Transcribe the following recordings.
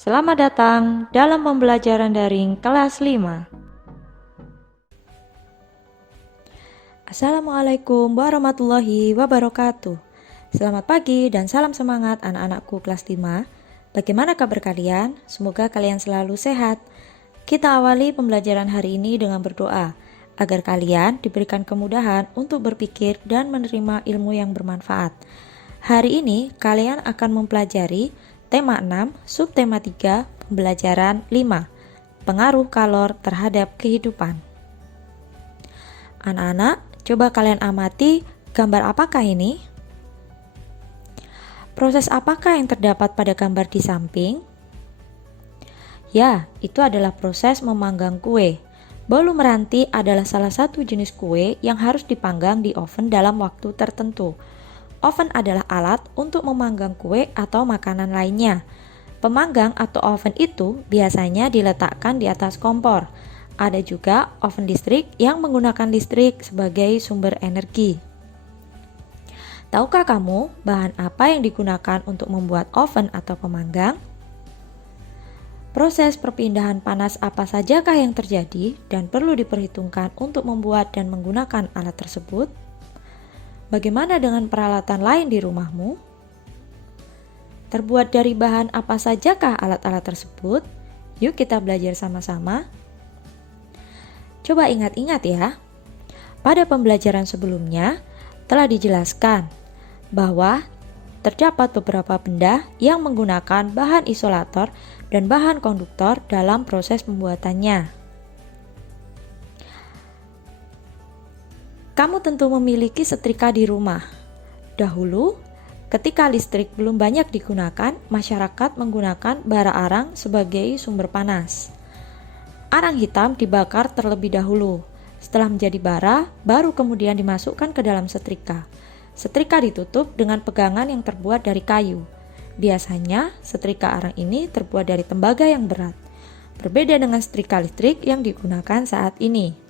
Selamat datang dalam pembelajaran daring kelas 5. Assalamualaikum warahmatullahi wabarakatuh. Selamat pagi dan salam semangat anak-anakku kelas 5. Bagaimana kabar kalian? Semoga kalian selalu sehat. Kita awali pembelajaran hari ini dengan berdoa, agar kalian diberikan kemudahan untuk berpikir dan menerima ilmu yang bermanfaat. Hari ini kalian akan mempelajari tema 6, subtema 3, pembelajaran 5, pengaruh kalor terhadap kehidupan. Anak-anak, coba kalian amati gambar apakah ini? Proses apakah yang terdapat pada gambar di samping? Ya, itu adalah proses memanggang kue. Bolu meranti adalah salah satu jenis kue yang harus dipanggang di oven dalam waktu tertentu. Oven adalah alat untuk memanggang kue atau makanan lainnya. Pemanggang atau oven itu biasanya diletakkan di atas kompor. Ada juga oven listrik yang menggunakan listrik sebagai sumber energi. Tahukah kamu bahan apa yang digunakan untuk membuat oven atau pemanggang? Proses perpindahan panas apa sajakah yang terjadi dan perlu diperhitungkan untuk membuat dan menggunakan alat tersebut? Bagaimana dengan peralatan lain di rumahmu? Terbuat dari bahan apa sajakah alat-alat tersebut? Yuk kita belajar sama-sama. Coba ingat-ingat ya. Pada pembelajaran sebelumnya telah dijelaskan bahwa terdapat beberapa benda yang menggunakan bahan isolator dan bahan konduktor dalam proses pembuatannya. Kamu tentu memiliki setrika di rumah. Dahulu, ketika listrik belum banyak digunakan, masyarakat menggunakan bara arang sebagai sumber panas. Arang hitam dibakar terlebih dahulu. Setelah menjadi bara, baru kemudian dimasukkan ke dalam setrika. Setrika ditutup dengan pegangan yang terbuat dari kayu. Biasanya, setrika arang ini terbuat dari tembaga yang berat. Berbeda dengan setrika listrik yang digunakan saat ini.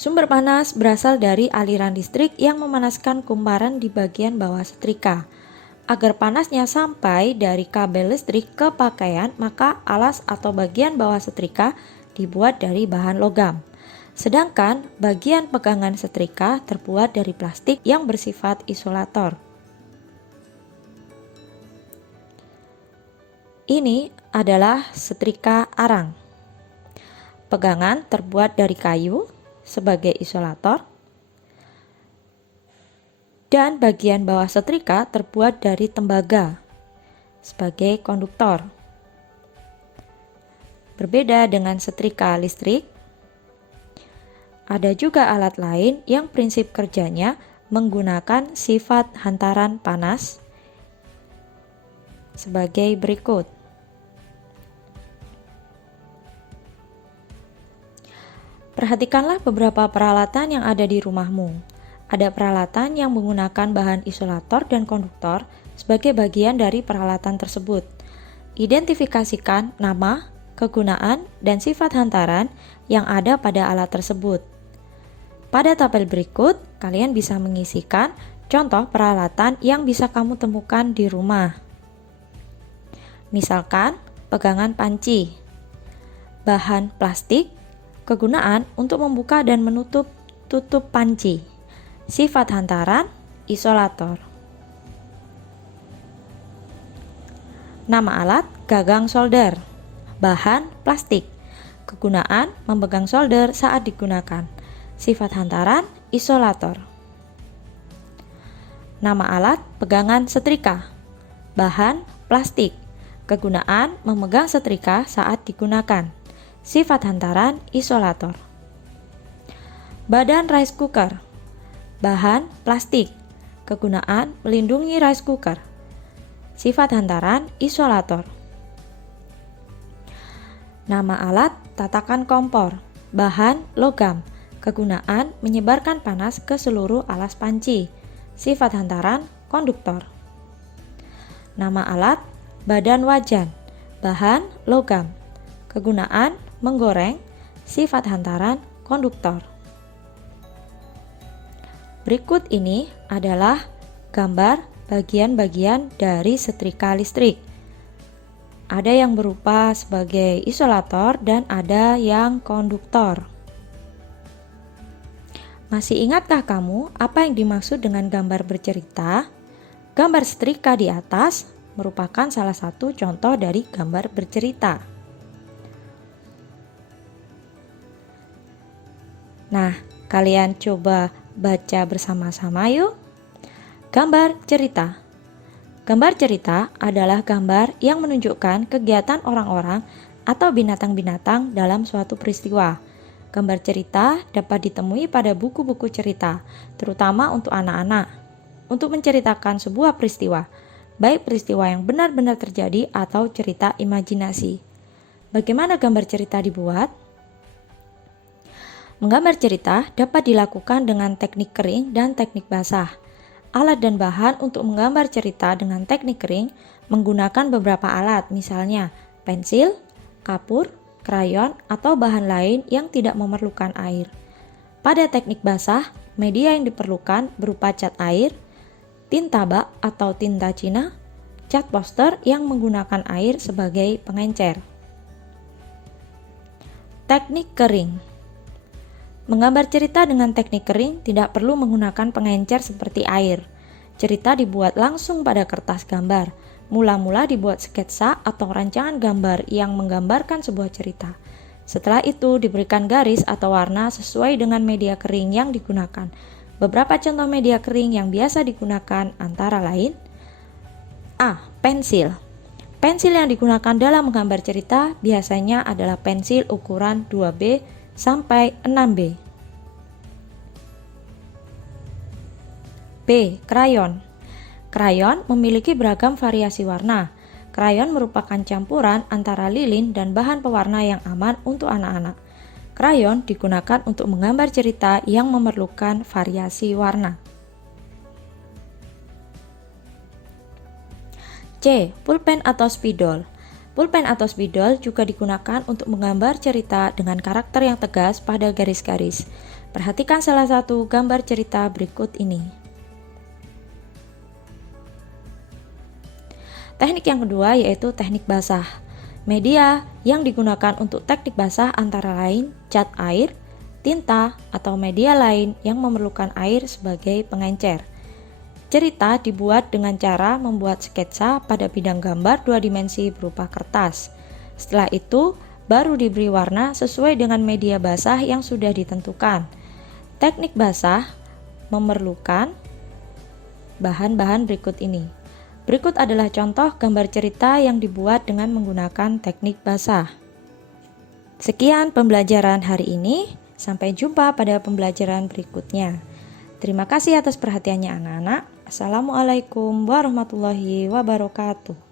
Sumber panas berasal dari aliran listrik yang memanaskan kumparan di bagian bawah setrika. Agar panasnya sampai dari kabel listrik ke pakaian, maka alas atau bagian bawah setrika dibuat dari bahan logam. Sedangkan bagian pegangan setrika terbuat dari plastik yang bersifat isolator. Ini adalah setrika arang. Pegangan terbuat dari kayu sebagai isolator, dan bagian bawah setrika terbuat dari tembaga sebagai konduktor. Berbeda dengan setrika listrik, ada juga alat lain yang prinsip kerjanya menggunakan sifat hantaran panas sebagai berikut. Perhatikanlah beberapa peralatan yang ada di rumahmu. Ada peralatan yang menggunakan bahan isolator dan konduktor sebagai bagian dari peralatan tersebut. Identifikasikan nama, kegunaan, dan sifat hantaran yang ada pada alat tersebut. Pada tabel berikut, kalian bisa mengisikan contoh peralatan yang bisa kamu temukan di rumah. Misalkan, pegangan panci, bahan plastik, kegunaan untuk membuka dan menutup tutup panci. Sifat hantaran, isolator. Nama alat, gagang solder. Bahan, plastik. Kegunaan, memegang solder saat digunakan. Sifat hantaran, isolator. Nama alat, pegangan setrika. Bahan, plastik. Kegunaan, memegang setrika saat digunakan. Sifat hantaran, isolator. Badan rice cooker. Bahan, plastik. Kegunaan, melindungi rice cooker. Sifat hantaran, isolator. Nama alat, tatakan kompor. Bahan, logam. Kegunaan, menyebarkan panas ke seluruh alas panci. Sifat hantaran, konduktor. Nama alat, badan wajan. Bahan, logam. Kegunaan, menggoreng. Sifat hantaran, konduktor. Berikut ini adalah gambar bagian-bagian dari setrika listrik. Ada yang berupa sebagai isolator dan ada yang konduktor. Masih ingatkah kamu apa yang dimaksud dengan gambar bercerita? Gambar setrika di atas merupakan salah satu contoh dari gambar bercerita. Nah, kalian coba baca bersama-sama yuk. Gambar cerita. Gambar cerita adalah gambar yang menunjukkan kegiatan orang-orang atau binatang-binatang dalam suatu peristiwa. Gambar cerita dapat ditemui pada buku-buku cerita, terutama untuk anak-anak, untuk menceritakan sebuah peristiwa, baik peristiwa yang benar-benar terjadi atau cerita imajinasi. Bagaimana gambar cerita dibuat? Menggambar cerita dapat dilakukan dengan teknik kering dan teknik basah. Alat dan bahan untuk menggambar cerita dengan teknik kering menggunakan beberapa alat, misalnya pensil, kapur, krayon, atau bahan lain yang tidak memerlukan air. Pada teknik basah, media yang diperlukan berupa cat air, tinta bak atau tinta Cina, cat poster yang menggunakan air sebagai pengencer. Teknik kering. Menggambar cerita dengan teknik kering tidak perlu menggunakan pengencer seperti air. Cerita dibuat langsung pada kertas gambar. Mula-mula dibuat sketsa atau rancangan gambar yang menggambarkan sebuah cerita. Setelah itu diberikan garis atau warna sesuai dengan media kering yang digunakan. Beberapa contoh media kering yang biasa digunakan antara lain: A. Pensil. Pensil yang digunakan dalam menggambar cerita biasanya adalah pensil ukuran 2B sampai 6B. B. Krayon. Krayon memiliki beragam variasi warna. Krayon merupakan campuran antara lilin dan bahan pewarna yang aman untuk anak-anak. Krayon digunakan untuk menggambar cerita yang memerlukan variasi warna. C. Pulpen atau spidol. Pulpen atau spidol juga digunakan untuk menggambar cerita dengan karakter yang tegas pada garis-garis. Perhatikan salah satu gambar cerita berikut ini. Teknik yang kedua yaitu teknik basah. Media yang digunakan untuk teknik basah antara lain cat air, tinta, atau media lain yang memerlukan air sebagai pengencer. Cerita dibuat dengan cara membuat sketsa pada bidang gambar 2 dimensi berupa kertas. Setelah itu, baru diberi warna sesuai dengan media basah yang sudah ditentukan. Teknik basah memerlukan bahan-bahan berikut ini. Berikut adalah contoh gambar cerita yang dibuat dengan menggunakan teknik basah. Sekian pembelajaran hari ini. Sampai jumpa pada pembelajaran berikutnya. Terima kasih atas perhatiannya anak-anak. Assalamualaikum warahmatullahi wabarakatuh.